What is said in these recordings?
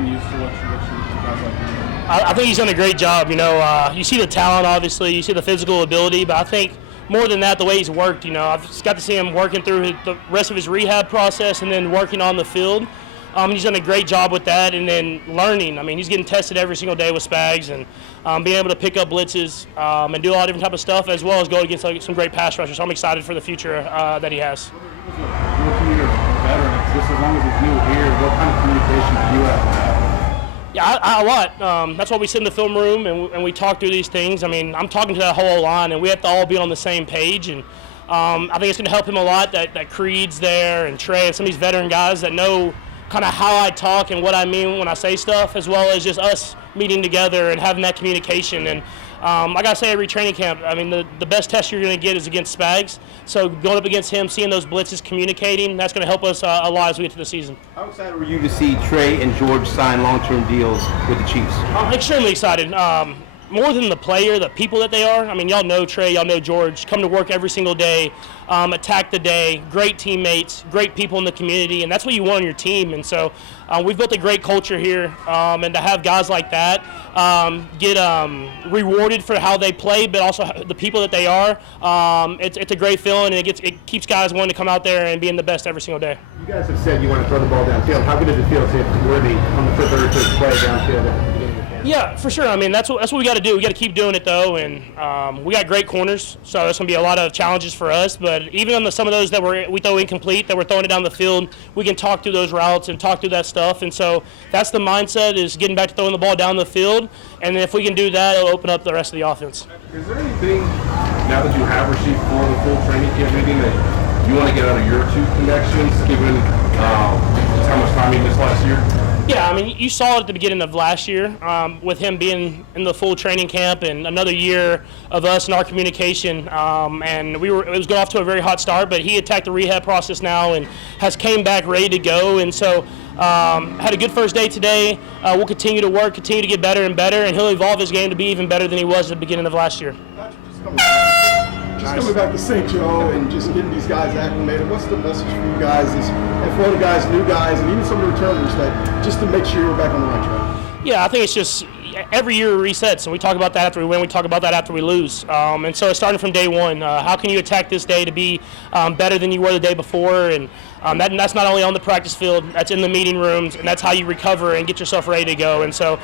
getting used to what you guys like? I think he's done a great job. You see the talent, obviously, you see the physical ability, but I think more than that, the way he's worked. I've just got to see him working through the rest of his rehab process and then working on the field. He's done a great job with that, and then learning. He's getting tested every single day with Spags, and being able to pick up blitzes and do a lot of different type of stuff, as well as go against some great pass rushers. So I'm excited for the future that he has. Rookie or veteran, just as long as he's new here, what kind of communication do you have? Yeah, a lot. That's why we sit in the film room and we talk through these things. I'm talking to that whole line, and we have to all be on the same page. And I think it's going to help him a lot that Creed's there and Trey and some of these veteran guys that know kind of how I talk and what I mean when I say stuff, as well as just us meeting together and having that communication. And I got to say, every training camp, the best test you're going to get is against Spags. So going up against him, seeing those blitzes, communicating, that's going to help us a lot as we get to the season. How excited were you to see Trey and George sign long-term deals with the Chiefs? I'm extremely excited. More than the player, the people that they are. Y'all know Trey, y'all know George, come to work every single day, attack the day, great teammates, great people in the community, and that's what you want on your team. And so we've built a great culture here, and to have guys like that get rewarded for how they play, but also the people that they are, it's a great feeling, and it keeps guys wanting to come out there and being the best every single day. You guys have said you want to throw the ball downfield. How good does it feel to see Worthy on the fifth or third play downfield at the beginning of the game? Yeah, for sure. That's what we got to do. We got to keep doing it, though, and we got great corners, so there's going to be a lot of challenges for us. But even on some of those that we throw incomplete, that we're throwing it down the field, we can talk through those routes and talk through that stuff. And so that's the mindset, is getting back to throwing the ball down the field. And if we can do that, it'll open up the rest of the offense. Is there anything, now that you have received for the full training camp meeting, that you want to get out of your two connections, given just how much time you missed last year? Yeah, you saw it at the beginning of last year with him being in the full training camp and another year of us and our communication. And it was going off to a very hot start, but he attacked the rehab process now and has came back ready to go. And so had a good first day today. We'll continue to work, continue to get better and better, and he'll evolve his game to be even better than he was at the beginning of last year. Coming back to St. Joe and just getting these guys acclimated, what's the message for you guys and for all the guys, new guys, and even some of the returners, that just to make sure you're back on the right track? Yeah, I think it's just every year resets, and we talk about that after we win, we talk about that after we lose. And so it's starting from day one. How can you attack this day to be better than you were the day before? And that's not only on the practice field, that's in the meeting rooms, and that's how you recover and get yourself ready to go. And so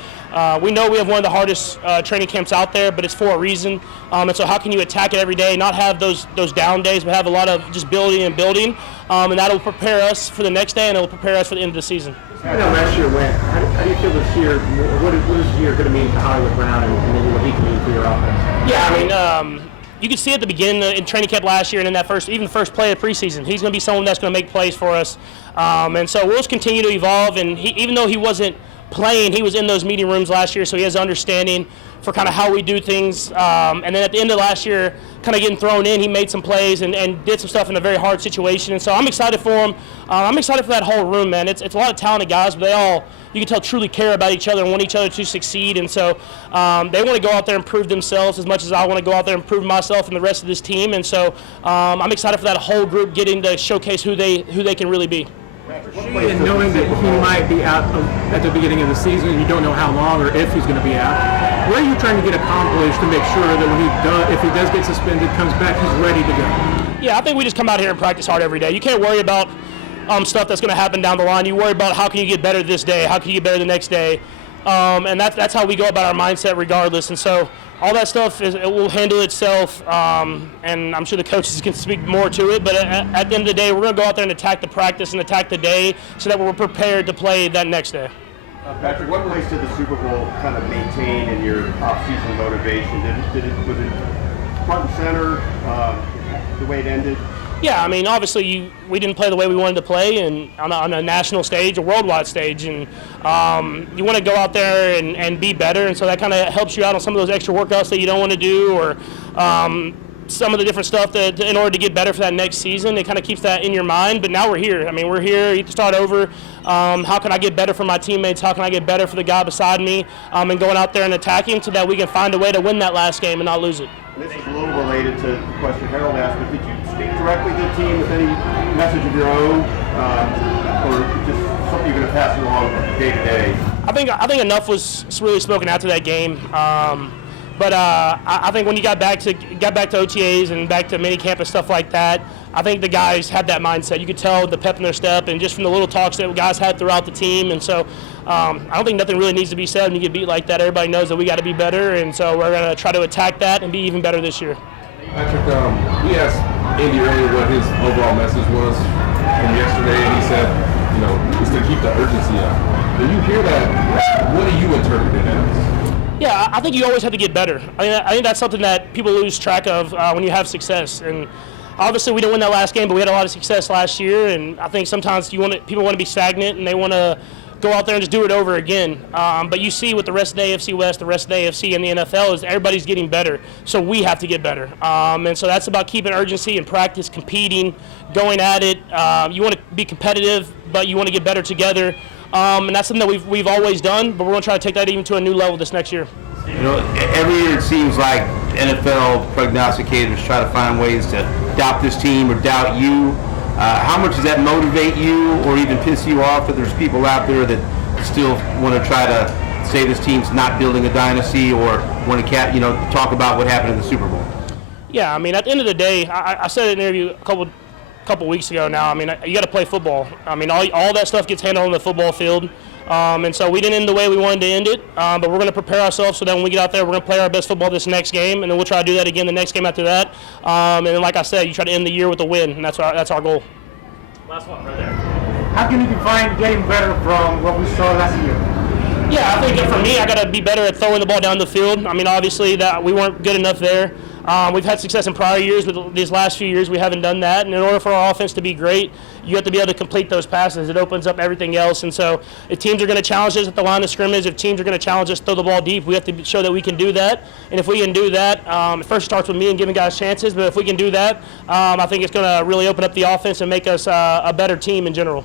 we know we have one of the hardest training camps out there, but it's for a reason. And so how can you attack it every day, not have those down days, but have a lot of just building and building, and that will prepare us for the next day, and it will prepare us for the end of the season. I know last year went. How do you feel this year? What is this year going to mean to Hollywood Brown, and maybe what he can mean for your offense? Yeah, you could see at the beginning in training camp last year and in that first play of preseason, he's going to be someone that's going to make plays for us. And so we'll just continue to evolve. And even though he wasn't playing, he was in those meeting rooms last year, so he has understanding for kind of how we do things. And then at the end of last year, kind of getting thrown in, he made some plays and did some stuff in a very hard situation. And so I'm excited for him. I'm excited for that whole room, man. It's a lot of talented guys, but they all, you can tell, truly care about each other and want each other to succeed. And so they want to go out there and prove themselves as much as I want to go out there and prove myself and the rest of this team. And so I'm excited for that whole group getting to showcase who they can really be. And knowing that he might be out at the beginning of the season, you don't know how long or if he's going to be out, what are you trying to get accomplished to make sure that if he does get suspended, comes back, he's ready to go? Yeah, I think we just come out here and practice hard every day. You can't worry about stuff that's going to happen down the line. You worry about how can you get better this day, how can you get better the next day, and that's how we go about our mindset regardless. And so all that stuff it will handle itself, and I'm sure the coaches can speak more to it, but at the end of the day, we're going to go out there and attack the practice and attack the day so that we're prepared to play that next day. Patrick, what place did the Super Bowl kind of maintain in your off-season motivation? Was it front and center, the way it ended? Yeah, obviously we didn't play the way we wanted to play, and on a national stage, a worldwide stage, and you want to go out there and be better, and so that kind of helps you out on some of those extra workouts that you don't want to do, or some of the different stuff that in order to get better for that next season. It kind of keeps that in your mind. But now we're here. We're here. You can start over. How can I get better for my teammates? How can I get better for the guy beside me? And going out there and attacking so that we can find a way to win that last game and not lose it. This is a little related to the question Harold asked, but did you speak directly to the team with any message of your own or just something you're going to pass along day to day? I think enough was really spoken after that game. But I think when you got back to OTAs and back to minicamp and stuff like that, I think the guys had that mindset. You could tell the pep in their step, and just from the little talks that guys had throughout the team. And so I don't think nothing really needs to be said when you get beat like that. Everybody knows that we got to be better, and so we're going to try to attack that and be even better this year. Patrick, we asked Andy earlier what his overall message was from yesterday, and he said, just to keep the urgency up. When you hear that, what do you interpret it as? Yeah, I think you always have to get better. I think that's something that people lose track of when you have success. And obviously, we didn't win that last game, but we had a lot of success last year. And I think sometimes people want to be stagnant and they want to go out there and just do it over again. But you see with the rest of the AFC West, the rest of the AFC and the NFL is everybody's getting better. So we have to get better. And so that's about keeping urgency and practice, competing, going at it. You want to be competitive, but you want to get better together. And that's something that we've always done, but we're going to try to take that even to a new level this next year. Every year it seems like NFL prognosticators try to find ways to doubt this team or doubt you. How much does that motivate you or even piss you off that there's people out there that still want to try to say this team's not building a dynasty or want to talk about what happened in the Super Bowl? Yeah, I mean, at the end of the day, I said in an interview a couple weeks ago now, I mean, you got to play football. I mean, all that stuff gets handled on the football field. And so we didn't end the way we wanted to end it, but we're going to prepare ourselves so that when we get out there, we're going to play our best football this next game, and then we'll try to do that again the next game after that. And then, like I said, you try to end the year with a win, and that's our goal. Last one right there. How can you define getting better from what we saw last year? Yeah, I think for me, I got to be better at throwing the ball down the field. I mean, obviously that we weren't good enough there. We've had success in prior years, but these last few years we haven't done that. And in order for our offense to be great, you have to be able to complete those passes. It opens up everything else. And so if teams are going to challenge us at the line of scrimmage, if teams are going to challenge us to throw the ball deep, we have to show that we can do that. And if we can do that, it first starts with me and giving guys chances. But if we can do that, I think it's going to really open up the offense and make us a better team in general.